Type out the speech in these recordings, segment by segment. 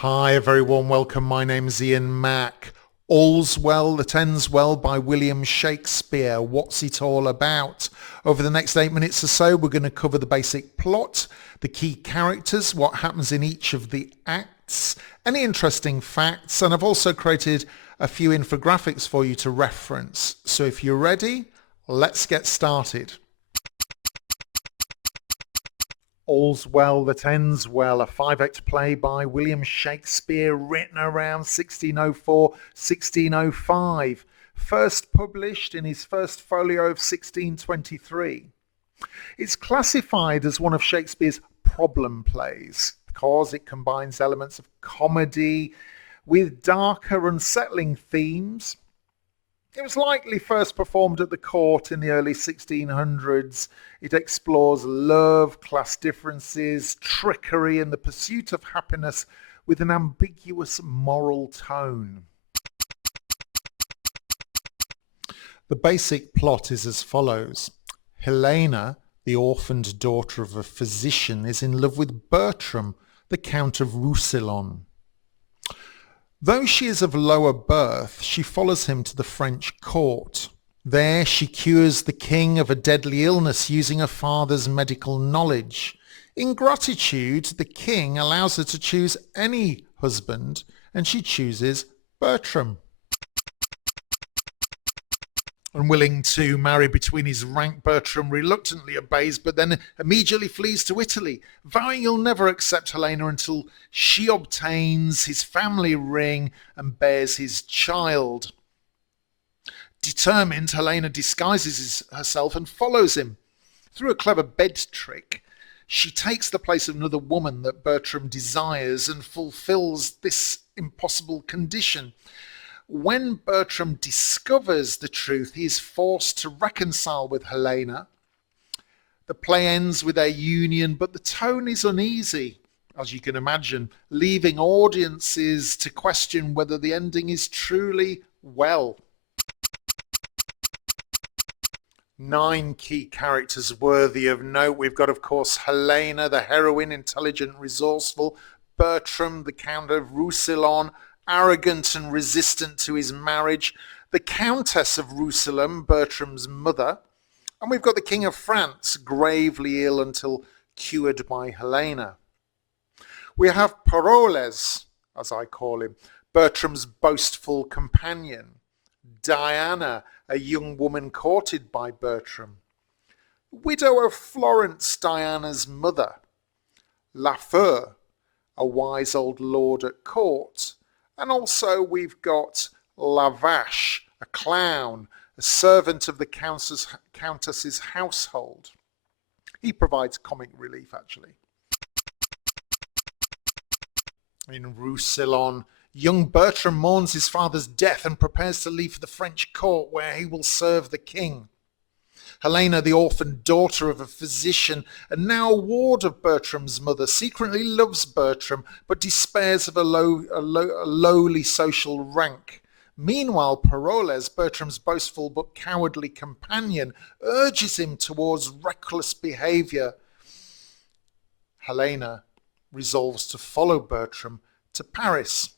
Hi, a very warm welcome. My name's Ian Mack. All's Well That Ends Well by William Shakespeare. What's it all about? Over the next 8 minutes or so, we're going to cover the basic plot, the key characters, what happens in each of the acts, any interesting facts, and I've also created a few infographics for you to reference. So if you're ready, let's get started. All's Well That Ends Well, a five-act play by William Shakespeare, written around 1604-1605, first published in his first folio of 1623. It's classified as one of Shakespeare's problem plays because it combines elements of comedy with darker, unsettling themes. It was likely first performed at the court in the early 1600s. It explores love, class differences, trickery, and the pursuit of happiness with an ambiguous moral tone. The basic plot is as follows. Helena, the orphaned daughter of a physician, is in love with Bertram, the Count of Roussillon. Though she is of lower birth, she follows him to the French court. There she cures the king of a deadly illness using her father's medical knowledge. In gratitude, the king allows her to choose any husband, and she chooses Bertram. Unwilling to marry between his rank, Bertram reluctantly obeys, but then immediately flees to Italy, vowing he'll never accept Helena until she obtains his family ring and bears his child. Determined, Helena disguises herself and follows him. Through a clever bed trick, she takes the place of another woman that Bertram desires and fulfills this impossible condition. When Bertram discovers the truth, he is forced to reconcile with Helena. The play ends with their union, but the tone is uneasy, as you can imagine, leaving audiences to question whether the ending is truly well. 9 key characters worthy of note. We've got, of course, Helena, the heroine, intelligent, resourceful; Bertram, the Count of Roussillon, arrogant and resistant to his marriage; the Countess of Roussillon, Bertram's mother; and we've got the King of France, gravely ill until cured by Helena. We have Parolles, as I call him, Bertram's boastful companion; Diana, a young woman courted by Bertram; widow of Florence, Diana's mother; Lafeu, a wise old lord at court; and also we've got Lavache, a clown, a servant of the Countess's household. He provides comic relief, actually. In Roussillon, young Bertram mourns his father's death and prepares to leave for the French court where he will serve the king. Helena, the orphaned daughter of a physician and now a ward of Bertram's mother, secretly loves Bertram but despairs of a lowly social rank. Meanwhile, Parolles, Bertram's boastful but cowardly companion, urges him towards reckless behaviour. Helena resolves to follow Bertram to Paris.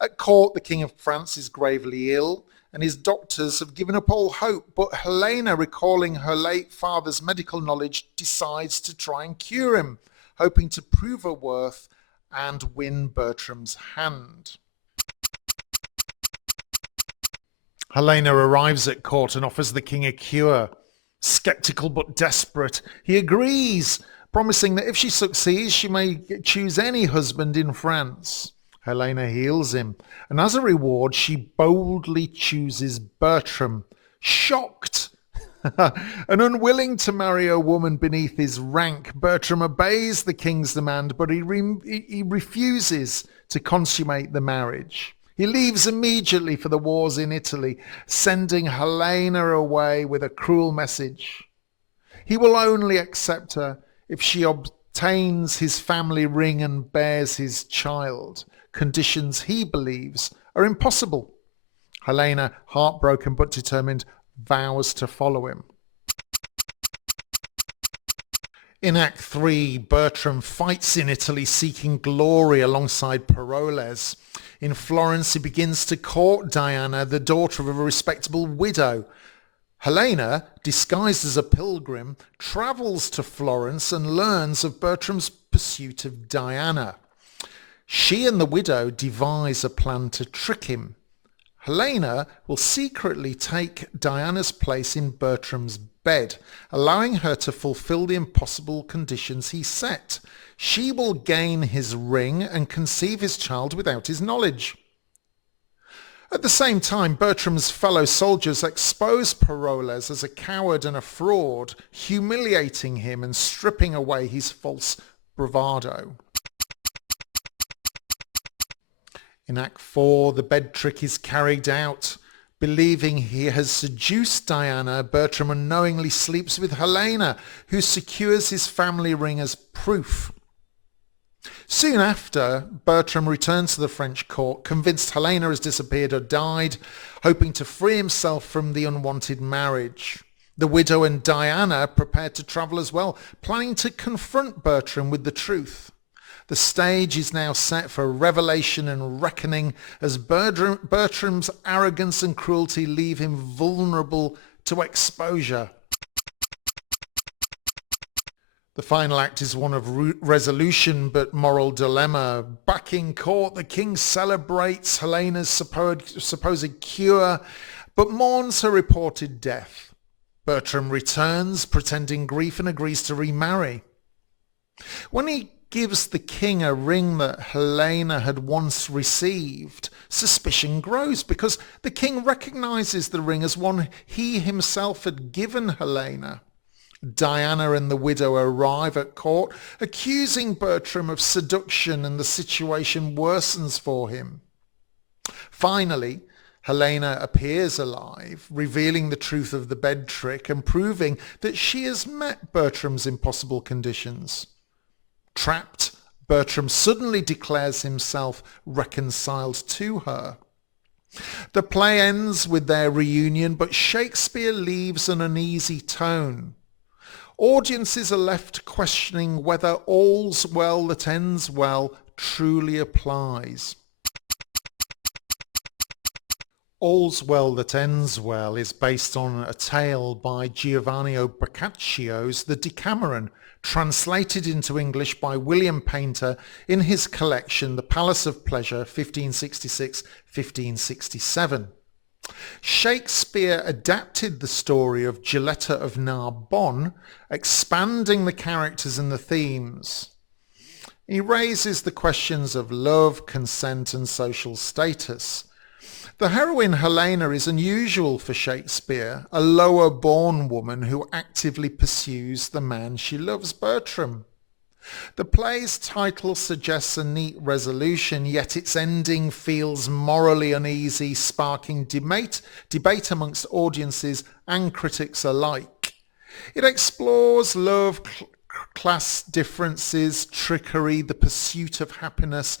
At court, the King of France is gravely ill, and his doctors have given up all hope, but Helena, recalling her late father's medical knowledge, decides to try and cure him, hoping to prove her worth and win Bertram's hand. Helena arrives at court and offers the king a cure. Skeptical but desperate, he agrees, promising that if she succeeds, she may choose any husband in France. Helena heals him, and as a reward, she boldly chooses Bertram. Shocked and unwilling to marry a woman beneath his rank, Bertram obeys the king's demand, but he refuses to consummate the marriage. He leaves immediately for the wars in Italy, sending Helena away with a cruel message. He will only accept her if she obtains his family ring and bears his child. Conditions he believes are impossible. Helena, heartbroken but determined, vows to follow him. In Act 3, Bertram fights in Italy seeking glory alongside Parolles. In Florence, he begins to court Diana, the daughter of a respectable widow. Helena, disguised as a pilgrim, travels to Florence and learns of Bertram's pursuit of Diana. She and the widow devise a plan to trick him. Helena will secretly take Diana's place in Bertram's bed, allowing her to fulfill the impossible conditions he set. She will gain his ring and conceive his child without his knowledge. At the same time, Bertram's fellow soldiers expose Parolles as a coward and a fraud, humiliating him and stripping away his false bravado. In Act 4, the bed trick is carried out. Believing he has seduced Diana, Bertram unknowingly sleeps with Helena, who secures his family ring as proof. Soon after, Bertram returns to the French court, convinced Helena has disappeared or died, hoping to free himself from the unwanted marriage. The widow and Diana prepared to travel as well, planning to confront Bertram with the truth. The stage is now set for revelation and reckoning as Bertram's arrogance and cruelty leave him vulnerable to exposure. The final act is one of resolution but moral dilemma. Back in court, the king celebrates Helena's supposed cure, but mourns her reported death. Bertram returns, pretending grief, and agrees to remarry. When he gives the king a ring that Helena had once received, suspicion grows because the king recognizes the ring as one he himself had given Helena. Diana and the widow arrive at court, accusing Bertram of seduction, and the situation worsens for him. Finally, Helena appears alive, revealing the truth of the bed trick and proving that she has met Bertram's impossible conditions. Trapped, Bertram suddenly declares himself reconciled to her. The play ends with their reunion, but Shakespeare leaves an uneasy tone. Audiences are left questioning whether all's well that ends well truly applies. All's Well That Ends Well is based on a tale by Giovanni Boccaccio's The Decameron, translated into English by William Painter in his collection The Palace of Pleasure 1566-1567. Shakespeare adapted the story of Giletta of Narbonne, expanding the characters and the themes. He raises the questions of love, consent, and social status. The heroine Helena is unusual for Shakespeare, a lower-born woman who actively pursues the man she loves, Bertram. The play's title suggests a neat resolution, yet its ending feels morally uneasy, sparking debate amongst audiences and critics alike. It explores love, class differences, trickery, the pursuit of happiness,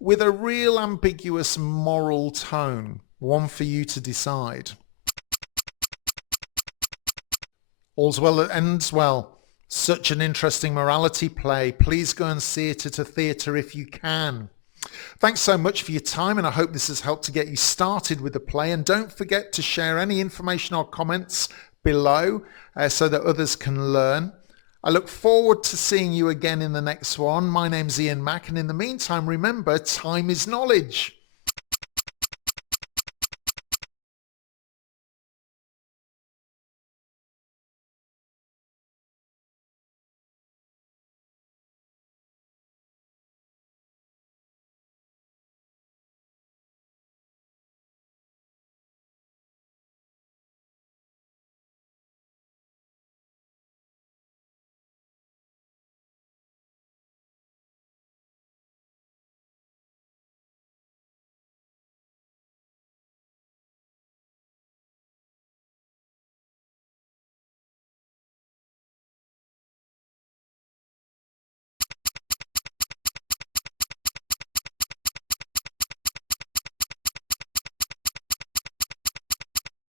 with a real ambiguous moral tone, one for you to decide. All's Well That Ends Well. Such an interesting morality play. Please go and see it at a theatre if you can. Thanks so much for your time, and I hope this has helped to get you started with the play. And don't forget to share any information or comments below so that others can learn. I look forward to seeing you again in the next one. My name's Ian Mack, and in the meantime, remember, time is knowledge.